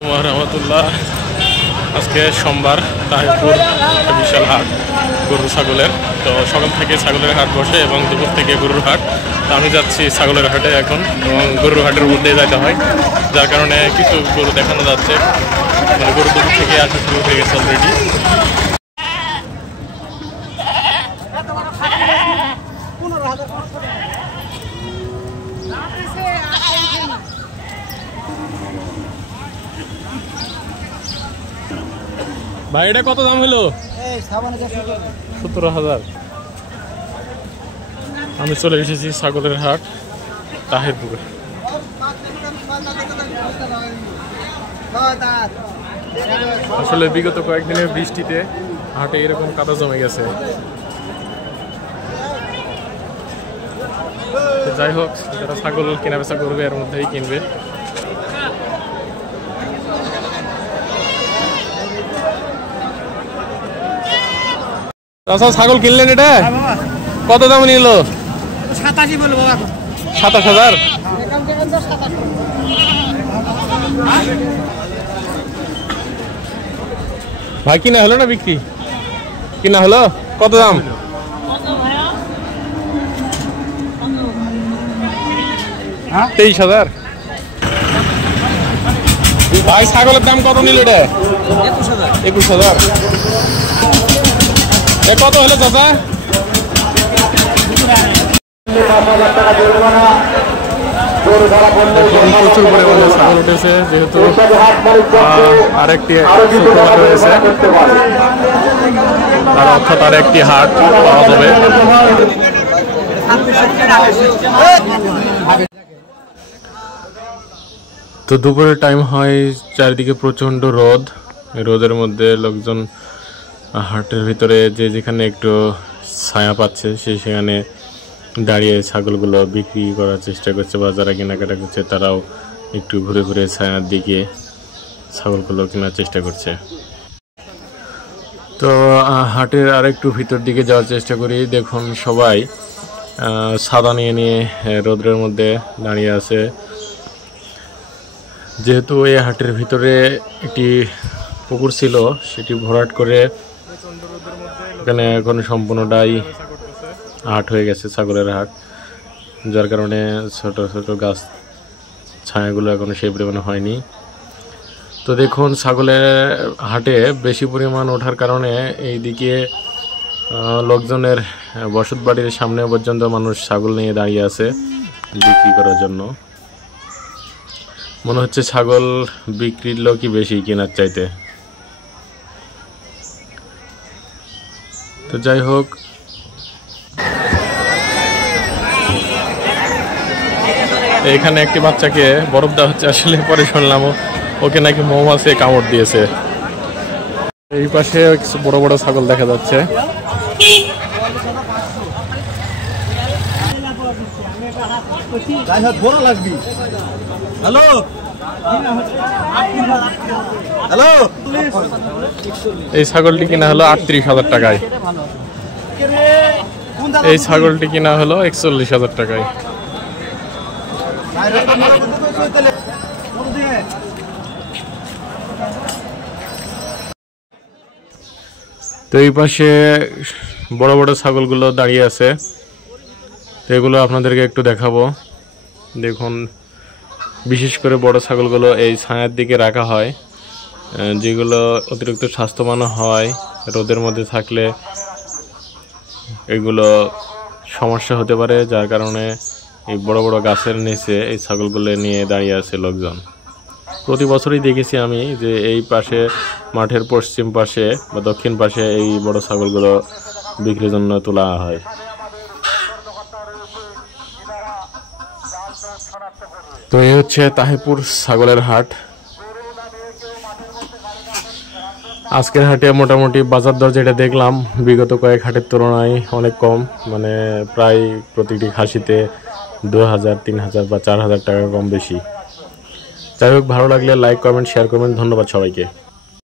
রহমতুল্লাহ। আজকে সোমবার, তাহিরপুর বিশাল হাট গরু ছাগলের। তো সকাল থেকে ছাগলের হাট বসে এবং দুপুর থেকে গরুর হাট। তো আমি যাচ্ছি ছাগলের হাটে এখন, এবং গরুর হাটের মধ্যে যেতে হয়, যার কারণে কিছু গরু দেখানো যাচ্ছে। মানে গরু দুপুর থেকে আসা শুরু হয়ে গেছে অলরেডি। ভাই এটা কত দাম হলো? 17,000। আমি চলে এসেছি ছাগলের হাট তাহিরপুরে। আসলে বিগত কয়েকদিনের বৃষ্টিতে হাটে এরকম কাদা জমে গেছে। যাই হোক, যারা ছাগল কেনা বেচা করবে এর মধ্যেই কিনবে। ছাগল কিনলেন? এটা কত দাম নিল? 27,000। ভাই কিনা হলো না বিক্রি? কিনা হলো? কত দাম? 23,000। ভাই ছাগলের দাম কত নিল এটা? 21,000। কত হলো দাদা? প্রচুর পরিমাণে ছাগল উঠেছে, যেহেতু আরেকটি শুক্রবার রয়েছে, আর অর্থাৎ আরেকটি হাট পাওয়া যাবে। তো দুপুরের টাইম হয়, চারিদিকে প্রচন্ড রোদ। রোদের মধ্যে লোকজন হাটের ভিতরে যে যেখানে একটু ছায়া পাচ্ছে সেখানে দাঁড়িয়ে ছাগলগুলো বিক্রি করার চেষ্টা করছে, বা যারা কেনাকাটা করছে তারাও একটু ঘুরে ঘুরে ছায়ার দিকে ছাগলগুলো কেনার চেষ্টা করছে। তো হাটের আরেকটু ভিতর দিকে যাওয়ার চেষ্টা করি। দেখুন সবাই ছাতা নিয়ে নিয়ে রোদের মধ্যে দাঁড়িয়ে আছে। যেহেতু এই হাটের ভিতরে একটি পুকুর ছিল, সেটি ভরাট করে এখানে এখন সম্পূর্ণটাই হাট হয়ে গেছে, ছাগলের হাট, যার কারণে ছোট ছোট গাছ ছায়াগুলো এখনো সেই পরিমাণে হয়নি। তো দেখুন ছাগলের হাটে বেশি পরিমাণ ওঠার কারণে এইদিকে লোকজনের বসত বাড়ির সামনে পর্যন্ত মানুষ ছাগল নিয়ে দাঁড়িয়ে আছে বিক্রি করার জন্য। মনে হচ্ছে ছাগল বিক্রির লোকই বেশি কেনার চাইতে। তো যাই হোক, এখানে একটি বাচ্চাকে বরফ দেওয়া হচ্ছে। আসলে পরে শুনলাম ওকে নাকি মৌমাছি কামড় দিয়েছে। এই পাশে কিছু বড় বড় ছাগল দেখা যাচ্ছে। এই ছাগলটি কিনা হলো 38,000 টাকায়। এই ছাগলটি কিনা হলো 41,000 টাকায়। তো এই পাশে বড় বড় ছাগলগুলো দাঁড়িয়ে আছে, তো এগুলো আপনাদেরকে একটু দেখাবো। দেখুন, বিশেষ করে বড় ছাগলগুলো এই ছায়ার দিকে রাখা হয়, যেগুলো অতিরিক্ত স্বাস্থ্যবান হয়। রোদের মধ্যে থাকলে এগুলো সমস্যা হতে পারে, যার কারণে এই বড় বড় গাছের নিচে এই ছাগলগুলো নিয়ে দাঁড়িয়ে আছে লোকজন। প্রতি বছরই দেখেছি আমি যে এই পাশে মাঠের পশ্চিম পাশে বা দক্ষিণ পাশে এই বড় ছাগলগুলো বিক্রির জন্য তোলা হয়। তো এই হচ্ছে তাহিরপুর ছাগলের হাট। আজকের হাটে মোটামুটি বাজার দর যেটা দেখলাম বিগত কয়েক হাটের তুলনায় অনেক কম, মানে প্রায় প্রতিটি খাসিতে 2,000, 3,000 বা 4,000 টাকা কম বেশি। যাই হোক, ভালো লাগলে লাইক, কমেন্ট, শেয়ার করবেন। ধন্যবাদ সবাইকে।